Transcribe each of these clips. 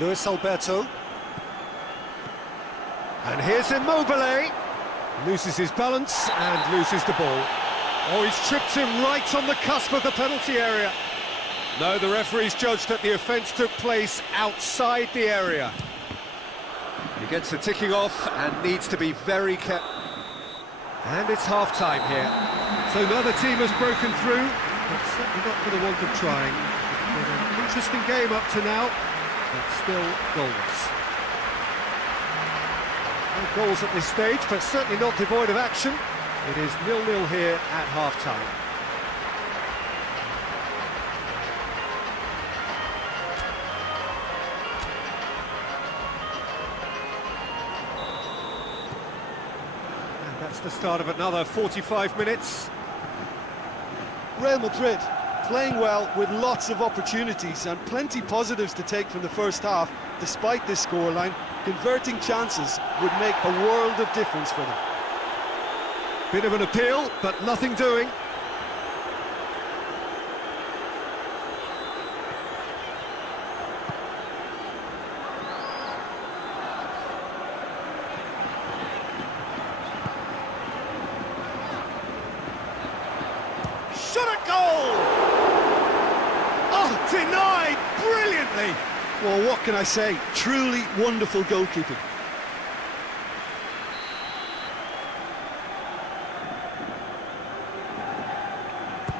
Luis Alberto. And here's Immobile. Loses his balance and loses the ball. Oh, he's tripped him right on the cusp of the penalty area. No, the referee's judged that the offence took place outside the area. He gets the ticking off and needs to be very careful. And it's half-time here. So another team has broken through, but certainly not for the want of trying. It's been an interesting game up to now, but still goalless. No goals at this stage, but certainly not devoid of action. It is 0-0 here at half-time. That's the start of another 45 minutes. Real Madrid playing well with lots of opportunities and plenty positives to take from the first half. Despite this scoreline, converting chances would make a world of difference for them. Bit of an appeal, but nothing doing. Shot at goal! Oh, denied brilliantly! Well, what can I say? Truly wonderful goalkeeping.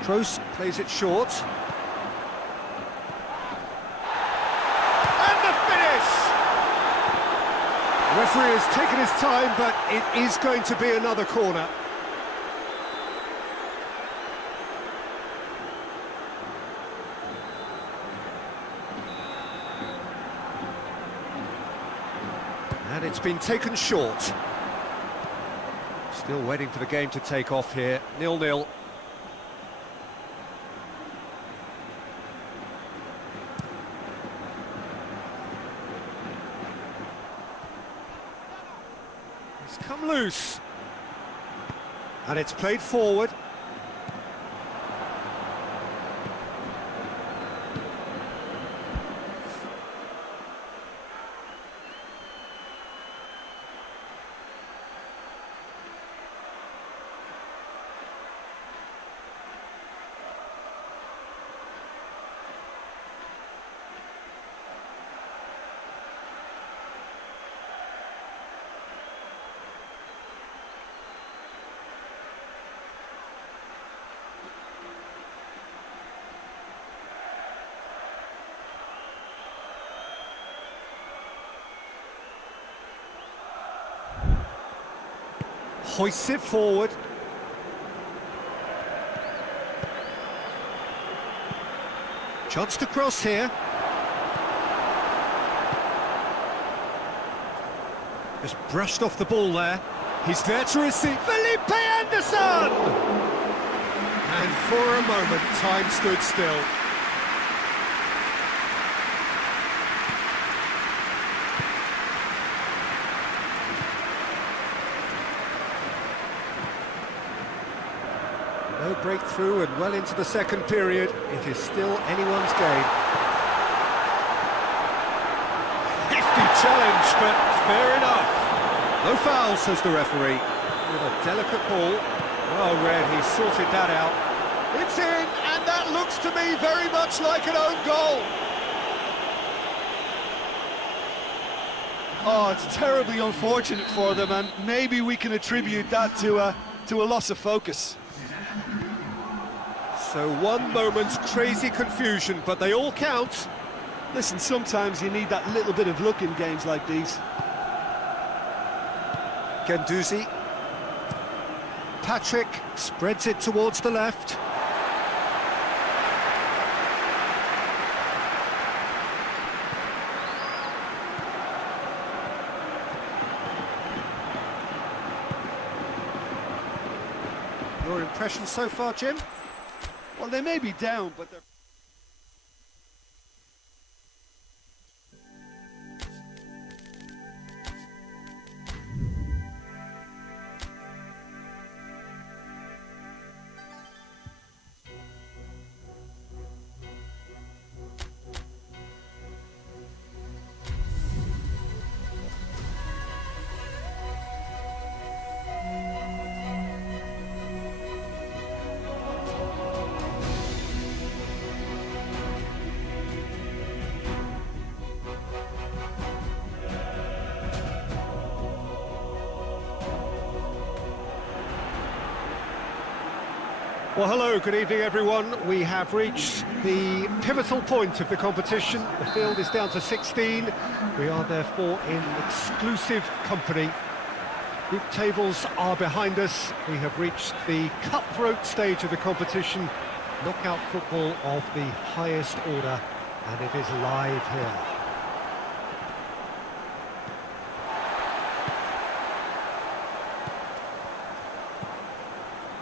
Kroos plays it short. And the finish! The referee has taken his time, but it is going to be another corner. And it's been taken short. Still waiting for the game to take off here. 0-0. It's come loose. And it's played forward. Hoists it forward. Chance to cross here. Just brushed off the ball there. He's there to receive. Felipe Anderson! And for a moment, time stood still. No breakthrough and well into the second period. It is still anyone's game. Hefty challenge, but fair enough. No foul, says the referee. With a delicate ball. Well read, he sorted that out. It's in, and that looks to me very much like an own goal. Oh, it's terribly unfortunate for them, and maybe we can attribute that to a loss of focus. So one moment's crazy confusion, but they all count. Listen, sometimes you need that little bit of luck in games like these. Guendouzi. Patrick spreads it towards the left. Your impression so far, Jim? Well, they may be down, but they're... Well, hello, good evening, everyone. We have reached the pivotal point of the competition. The field is down to 16. We are therefore in exclusive company. Group tables are behind us. We have reached the cutthroat stage of the competition. Knockout football of the highest order, and it is live here.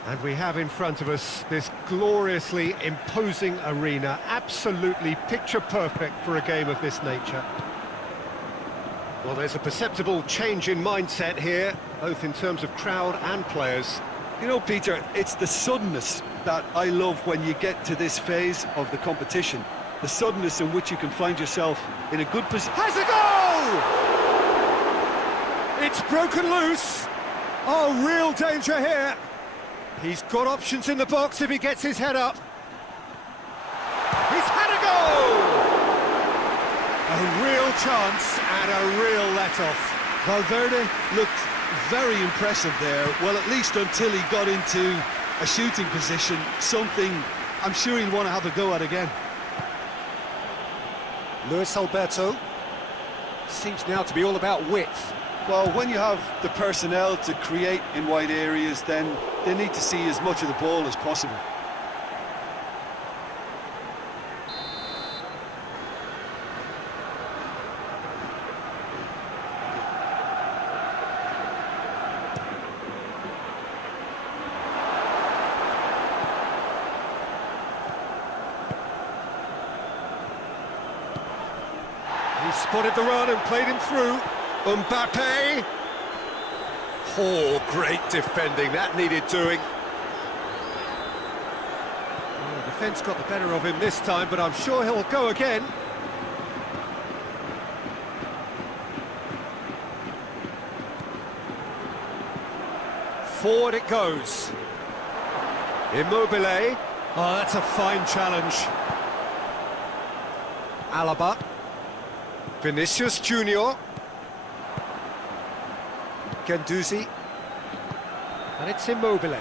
And we have in front of us this gloriously imposing arena, absolutely picture-perfect for a game of this nature. Well, there's a perceptible change in mindset here, both in terms of crowd and players. You know, Peter, it's the suddenness that I love when you get to this phase of the competition. The suddenness in which you can find yourself in a good position. Has a goal! It's broken loose. Oh, real danger here. He's got options in the box if he gets his head up. He's had a goal! A real chance and a real let-off. Valverde looked very impressive there, well, at least until he got into a shooting position, something I'm sure he'll want to have a go at again. Luis Alberto seems now to be all about width. Well, when you have the personnel to create in wide areas, then they need to see as much of the ball as possible. He spotted the run and played him through. Mbappe. Oh, great defending. That needed doing. Well, the defence got the better of him this time, but I'm sure he'll go again. Forward it goes. Immobile. Oh, that's a fine challenge. Alaba. Vinicius Junior. Guendouzi. And it's Immobile.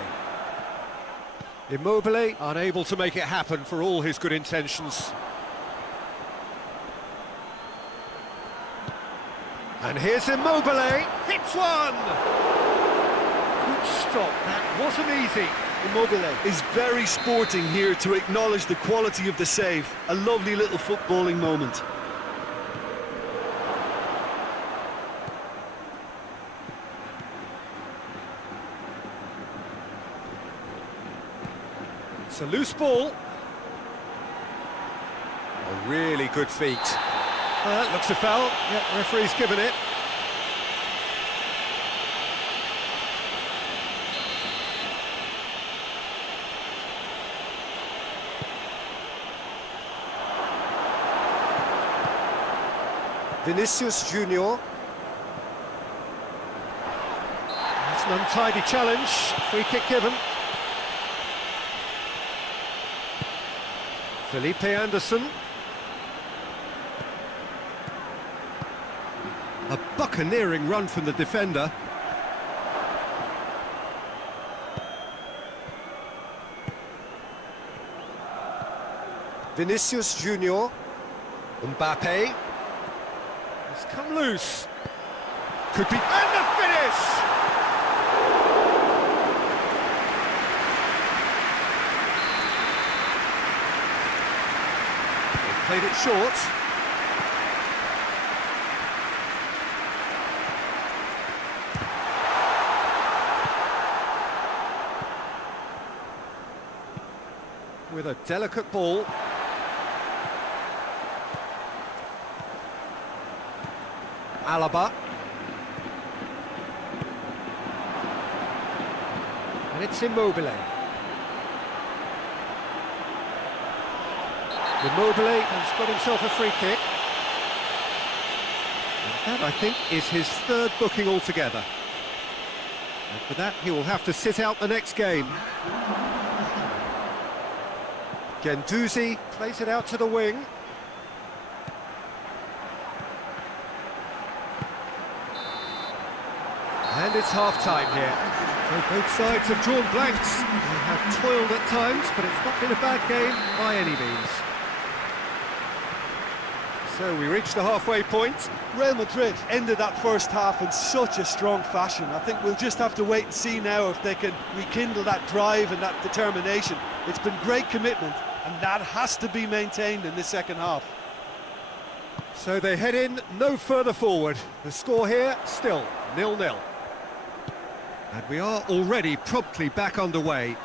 Immobile unable to make it happen for all his good intentions. And here's Immobile. Hits one! Good stop. That wasn't easy. Immobile is very sporting here to acknowledge the quality of the save. A lovely little footballing moment. It's a loose ball. A really good feat. That looks a foul. Yeah, referee's given it. Vinicius Junior. That's an untidy challenge. Free kick given. Felipe Anderson. A buccaneering run from the defender. Vinicius Junior. Mbappe. It's come loose. Could be... And the finish! Played it short. With a delicate ball. Alaba. And it's Immobile. Immobile has got himself a free kick. And that, I think, is his third booking altogether. And for that, he will have to sit out the next game. Guendouzi plays it out to the wing. And And it's half-time here. So both sides have drawn blanks. They have toiled at times, but it's not been a bad game by any means. So we reach the halfway point. Real Madrid ended that first half in such a strong fashion. I think we'll just have to wait and see now if they can rekindle that drive and that determination. It's been great commitment, and that has to be maintained in the second half. So they head in no further forward. The score here still 0-0. And we are already promptly back underway.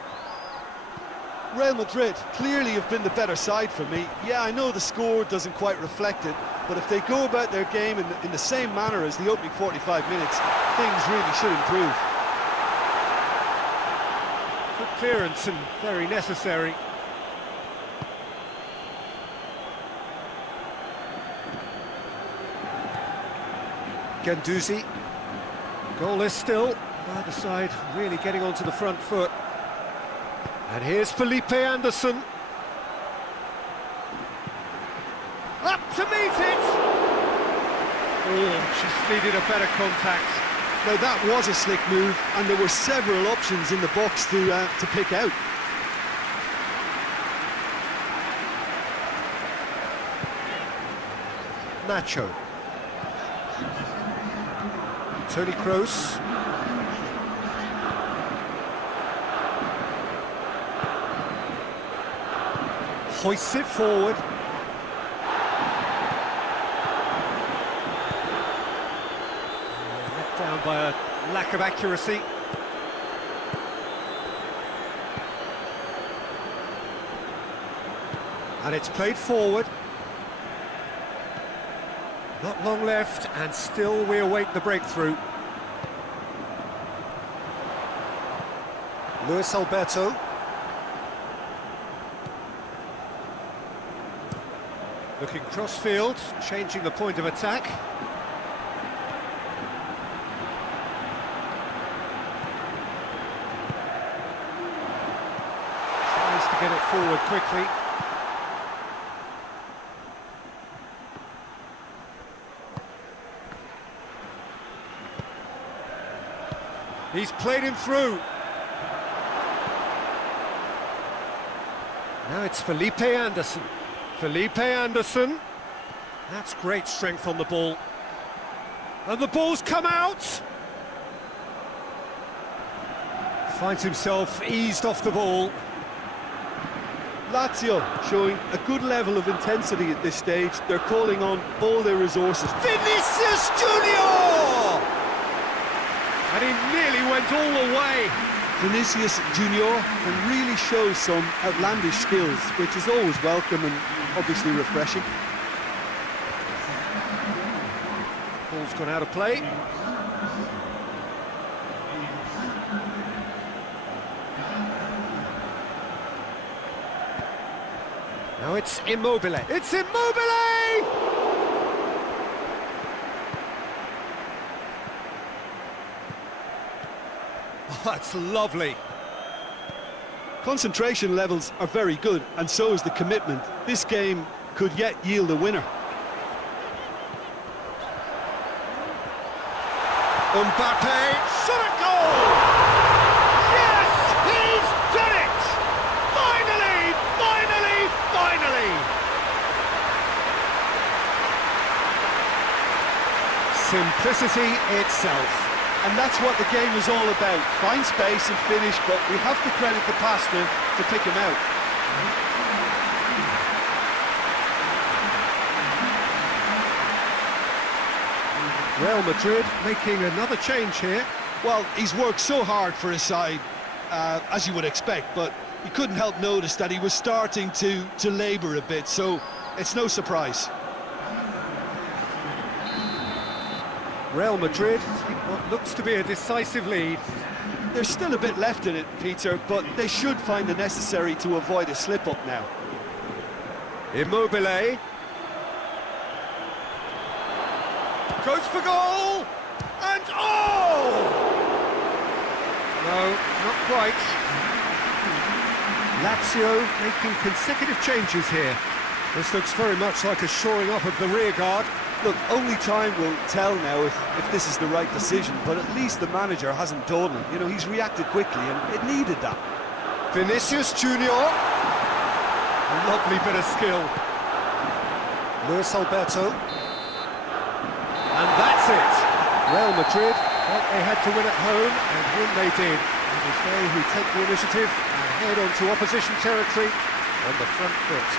Real Madrid clearly have been the better side for me. Yeah, I know the score doesn't quite reflect it, but if they go about their game in the same manner as the opening 45 minutes, things really should improve. Good clearance and very necessary. Guendouzi. Goalless still. Neither side really getting onto the front foot. And here's Felipe Anderson. Up to meet it! Oh, just needed a better contact. Now that was a slick move, and there were several options in the box to pick out. Nacho. Toni Kroos. Hoists it forward. Let down by a lack of accuracy. And it's played forward. Not long left, and still we await the breakthrough. Luis Alberto. Looking cross-field, changing the point of attack. Tries to get it forward quickly. He's played him through. Now it's Felipe Anderson. Felipe Anderson. That's great strength on the ball. And the ball's come out. Finds himself eased off the ball. Lazio showing a good level of intensity at this stage. They're calling on all their resources. Vinicius Junior! And he nearly went all the way. Vinicius Junior can really show some outlandish skills, which is always welcome and obviously refreshing. Ball's gone out of play. Now it's Immobile. It's Immobile! Oh, that's lovely. Concentration levels are very good, and so is the commitment. This game could yet yield a winner. Mbappe, shot at goal! Yes, he's done it! Finally, finally, finally! Simplicity itself. And that's what the game is all about. Find space and finish, but we have to credit the passer to pick him out. Real Madrid making another change here. Well, he's worked so hard for his side, as you would expect, but you couldn't help notice that he was starting to labour a bit, so it's no surprise. Real Madrid take what looks to be a decisive lead. There's still a bit left in it, Peter, but they should find the necessary to avoid a slip-up now. Immobile. Goes for goal! And oh! No, not quite. Lazio making consecutive changes here. This looks very much like a shoring up of the rear guard. Look, only time will tell now if this is the right decision, but at least the manager hasn't dawdled. You know, he's reacted quickly, and it needed that. Vinicius Junior. A lovely bit of skill. Luis Alberto. And that's it. Real Madrid felt they had to win at home, and win they did. It was they who take the initiative and head onto opposition territory on the front foot.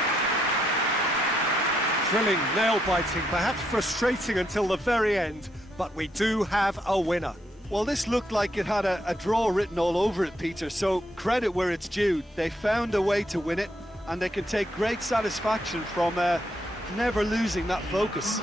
Thrilling, nail-biting, perhaps frustrating until the very end, but we do have a winner. Well, this looked like it had a draw written all over it, Peter, so credit where it's due. They found a way to win it, and they can take great satisfaction from never losing that focus.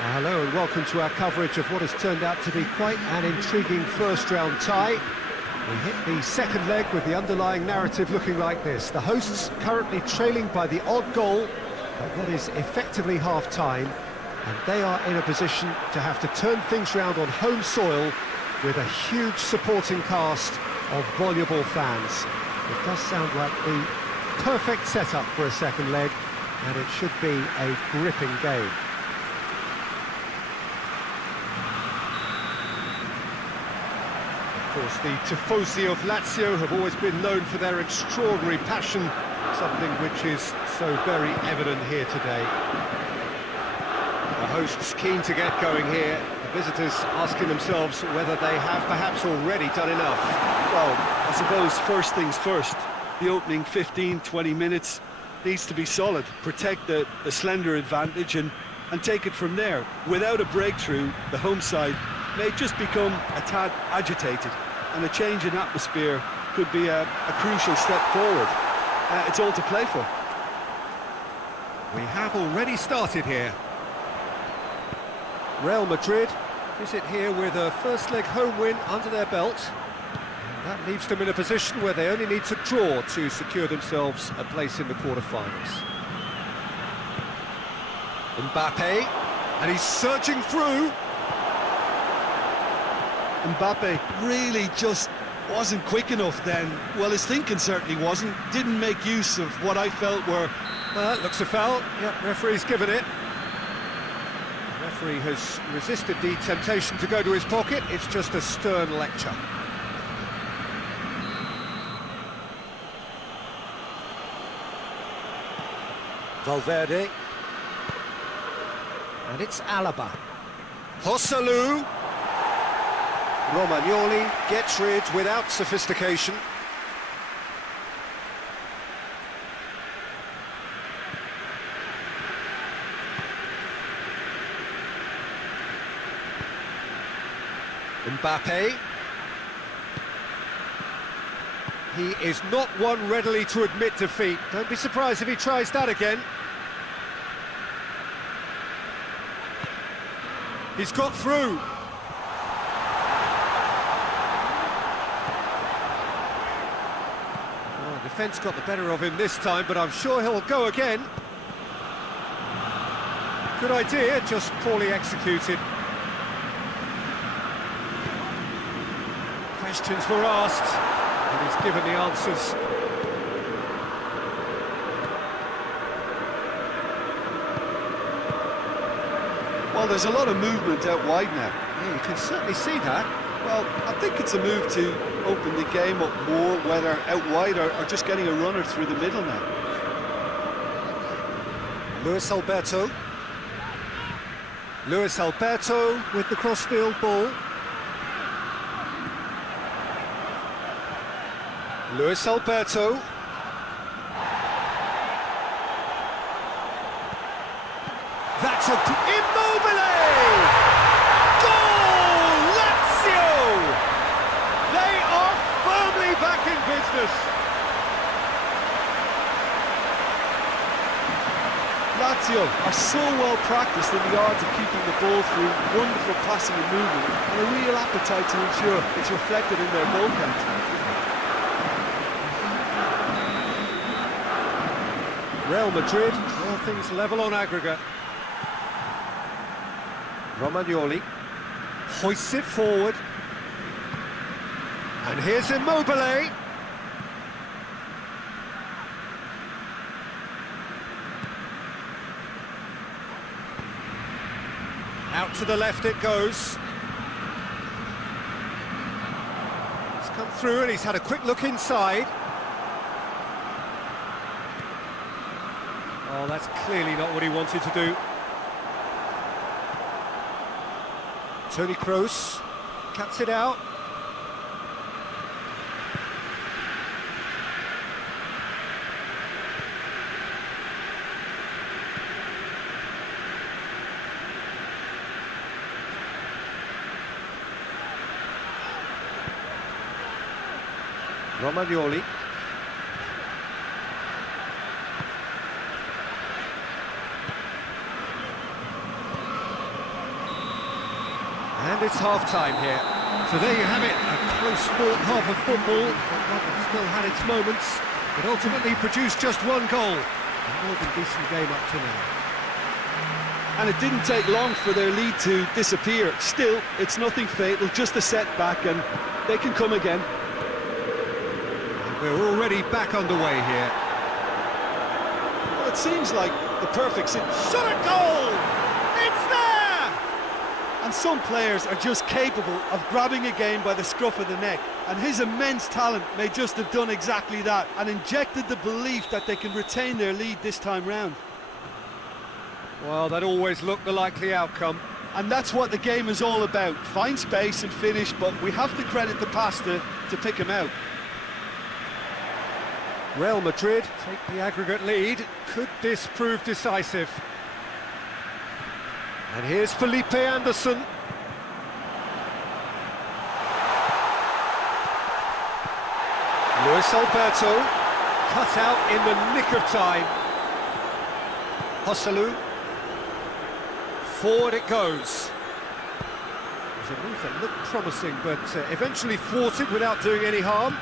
Hello and welcome to our coverage of what has turned out to be quite an intriguing first-round tie. We hit the second leg with the underlying narrative looking like this. The hosts currently trailing by the odd goal at what is effectively half-time, and they are in a position to have to turn things round on home soil with a huge supporting cast of voluble fans. It does sound like the perfect setup for a second leg, and it should be a gripping game. Of course, the tifosi of Lazio have always been known for their extraordinary passion, something which is so very evident here today. The hosts keen to get going here, the visitors asking themselves whether they have perhaps already done enough. Well, I suppose first things first, the opening 15-20 minutes needs to be solid, protect the slender advantage and take it from there. Without a breakthrough, the home side may just become a tad agitated, and a change in atmosphere could be a crucial step forward. It's all to play for. We have already started here. Real Madrid visit here with a first leg home win under their belt. That leaves them in a position where they only need to draw to secure themselves a place in the quarter-finals. Mbappe, and he's surging through. Mbappe really just wasn't quick enough then. Well, his thinking certainly wasn't. Didn't make use of what I felt were... Well, that looks a foul. Yep, referee's given it. The referee has resisted the temptation to go to his pocket. It's just a stern lecture. Valverde. And it's Alaba. Joselu. Romagnoli gets rid without sophistication. Mbappe. He is not one readily to admit defeat. Don't be surprised if he tries that again. He's got through. Well, defence got the better of him this time, but I'm sure he'll go again. Good idea, just poorly executed. Questions were asked, and he's given the answers. Well, there's a lot of movement out wide now. Yeah, you can certainly see that. Well, I think it's a move to open the game up more, whether out wide or just getting a runner through the middle now. Luis Alberto. Luis Alberto with the crossfield ball. Luis Alberto. That's a... Immobile! Goal! Lazio! They are firmly back in business. Lazio are so well practiced in the art of keeping the ball through, wonderful passing and movement, and a real appetite to ensure it's reflected in their goal count. Real Madrid, all things level on aggregate. Romagnoli hoists it forward. And here's Immobile. Out to the left it goes. He's come through and he's had a quick look inside. Oh, that's clearly not what he wanted to do. Toni Kroos cuts it out. Romagnoli. And it's half-time here. So there you have it, a close-fought half of football. That still had its moments, but ultimately produced just one goal. A more than decent game up to now. And it didn't take long for their lead to disappear. Still, it's nothing fatal, just a setback, and they can come again. And we're already back underway here. Well, it seems like the perfect shot at goal! It's there! And some players are just capable of grabbing a game by the scruff of the neck, and his immense talent may just have done exactly that and injected the belief that they can retain their lead this time round. Well, that always looked the likely outcome. And that's what the game is all about. Find space and finish, but we have to credit the pass to pick him out. Real Madrid take the aggregate lead. Could this prove decisive? And here's Felipe Anderson. Luis Alberto, cut out in the nick of time. Joselu, forward it goes. It was a move that looked promising, but eventually thwarted without doing any harm.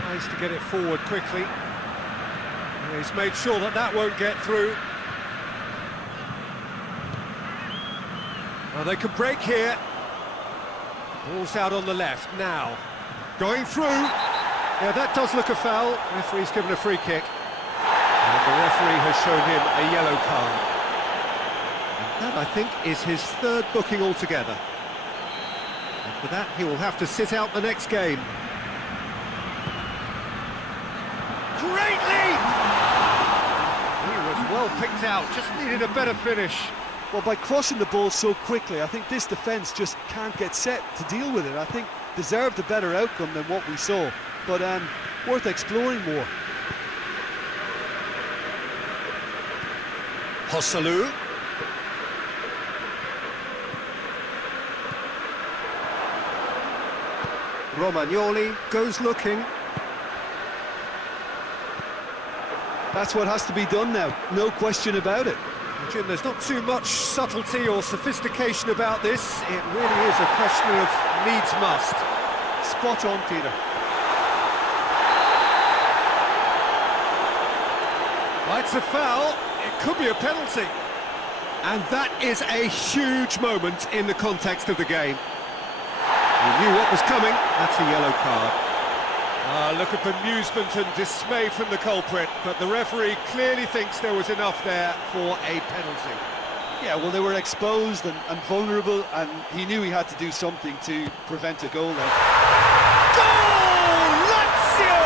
Tries to get it forward quickly. He's made sure that that won't get through. Well, they can break here. Ball's out on the left now. Going through. Yeah, that does look a foul. Referee's given a free kick. And the referee has shown him a yellow card. And that, I think, is his third booking altogether. After that, he will have to sit out the next game. Great lead! He was well picked out, just needed a better finish. Well, by crossing the ball so quickly, I think this defence just can't get set to deal with it. I think deserved a better outcome than what we saw, but worth exploring more. Joselu. Romagnoli goes looking. That's what has to be done now, no question about it. Jim, there's not too much subtlety or sophistication about this. It really is a question of needs must. Spot on, Peter. Well, it's a foul. It could be a penalty. And that is a huge moment in the context of the game. He knew what was coming. That's a yellow card. Look at bemusement and dismay from the culprit, but the referee clearly thinks there was enough there for a penalty. Yeah, well, they were exposed and vulnerable, and he knew he had to do something to prevent a goal then. Goal! Lazio!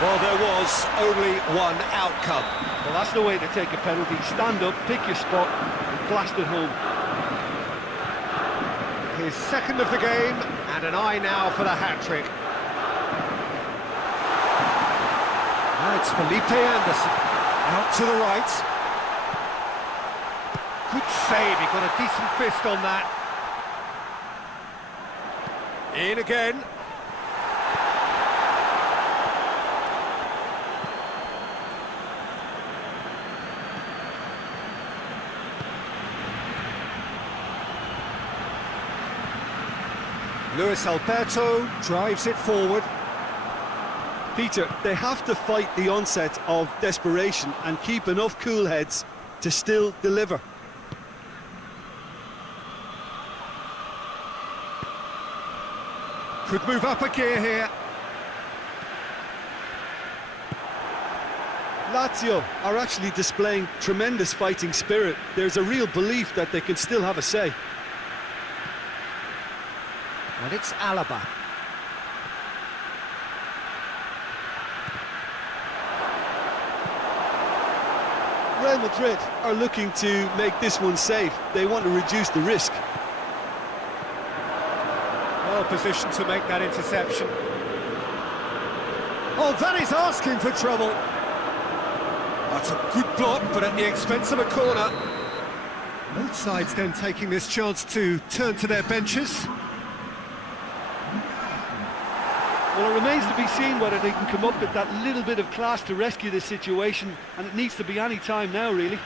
Well, there was only one outcome. Well, that's the way to take a penalty. Stand up, pick your spot, and blast it home. His second of the game, and an eye now for the hat-trick. Now it's Felipe Anderson, out to the right. Good save, he got a decent fist on that. In again. Luis Alberto drives it forward. Peter, they have to fight the onset of desperation and keep enough cool heads to still deliver. Could move up a gear here. Lazio are actually displaying tremendous fighting spirit. There's a real belief that they can still have a say. And it's Alaba. Real Madrid are looking to make this one safe. They want to reduce the risk. Well positioned to make that interception. Oh, that is asking for trouble. That's a good block, but at the expense of a corner. Both sides then taking this chance to turn to their benches. Well, it remains to be seen whether they can come up with that little bit of class to rescue this situation, and it needs to be any time now, really.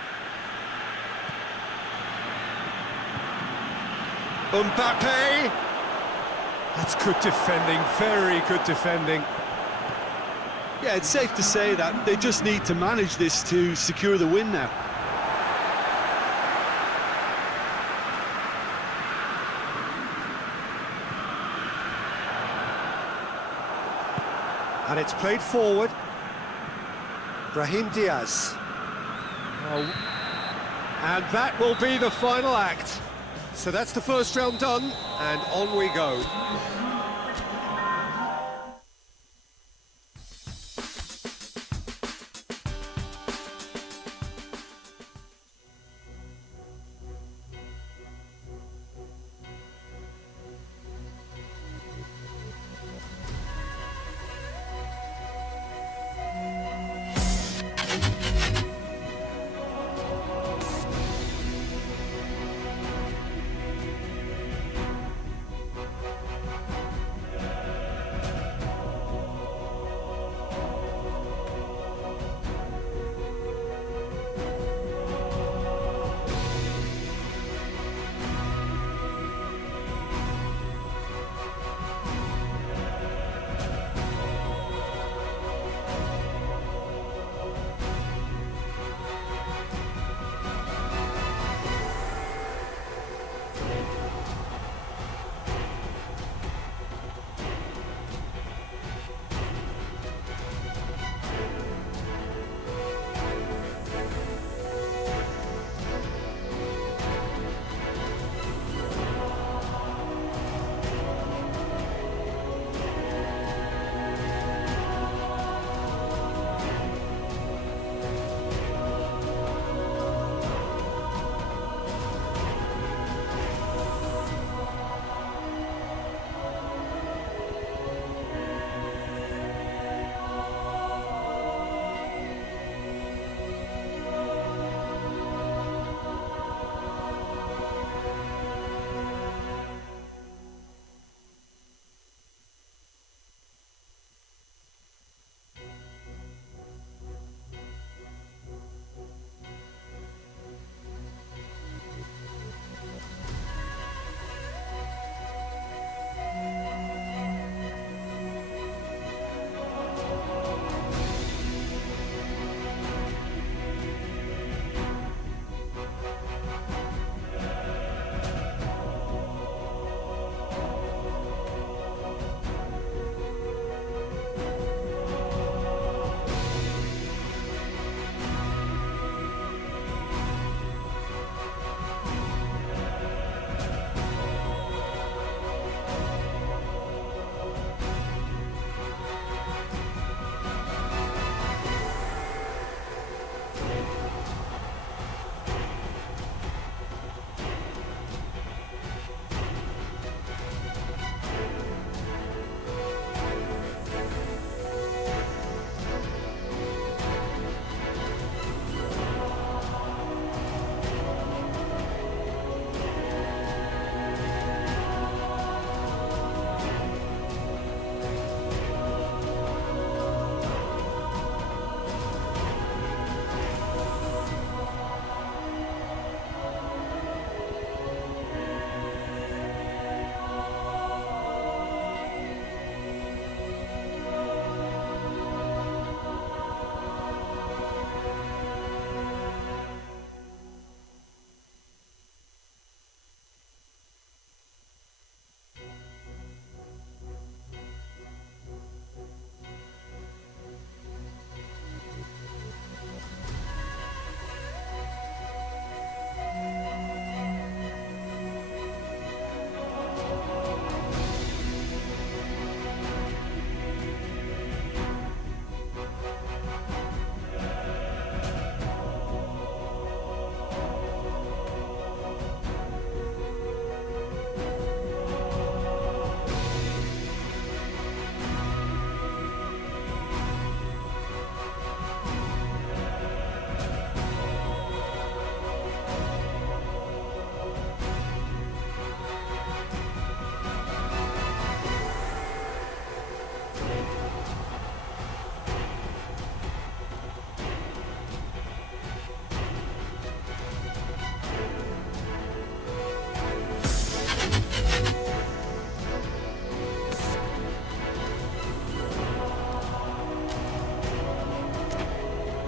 Mbappe! That's good defending, very good defending. Yeah, it's safe to say that they just need to manage this to secure the win now. And it's played forward. Brahim Diaz. Oh. And that will be the final act. So that's the first round done, and on we go.